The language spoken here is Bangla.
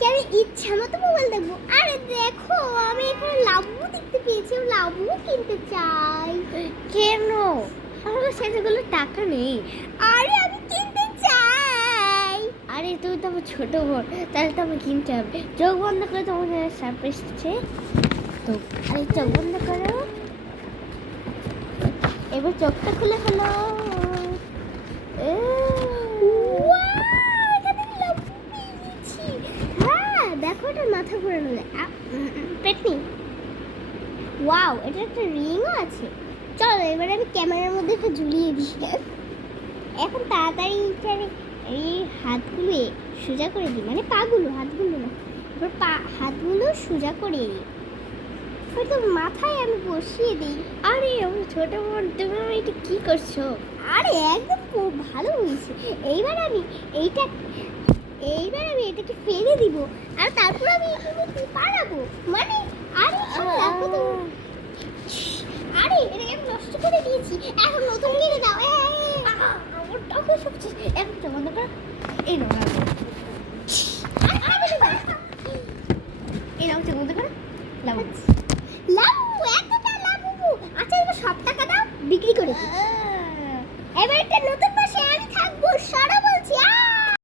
আজকে আমি ইচ্ছা মতো মোবাইল দেখবো। আরে দেখো আমি এখানে লাবু দেখতে পেয়েছি, লাবু কিনতে চাই। কেন? আমার কাছে এতগুলো টাকা নেই। আরে আমি কিনতে চাই। আরে তুই তো আমার ছোট বোন, তাহলে তো আমি কিনতে হবে। চোখ বন্ধ করে তোমাদের সারপ্রাইজ আছে তো। আরে চোখ বন্ধ করো, এবার চোখটা খুলে ফেলো। হ্যাঁ দেখো এটা মাথা ঘোরানো যায়। পেটনি ওয়াও, এটা একটা রিংও আছে। চলো এবার আমি ক্যামেরার মধ্যে এটা ঝুলিয়ে দিই। এখন তাড়াতাড়ি এই হাতগুলো সোজা করে দিই, মানে পাগুলো, হাতগুলো না। এবার হাতগুলো সোজা করে দিই, হয়তো মাথায় আমি বসিয়ে দিই। আরে আমার ছোট বোন, তুমি এটা কি করছো? আরে একদম খুব ভালো হয়েছে। এইবার আমি এটাকে ফেলে দিব, আর তারপর আমি এটাকে পারাবো, মানে আরে রাখো তো। আরে এটাকে আমি নষ্ট করে দিয়েছি, এখন নতুন কিনে দাও। আমার টাকা সব শেষ। এখন চোখ বন্ধ করো। এই নাও, এই নাও চোখ বন্ধ করো। লাভ।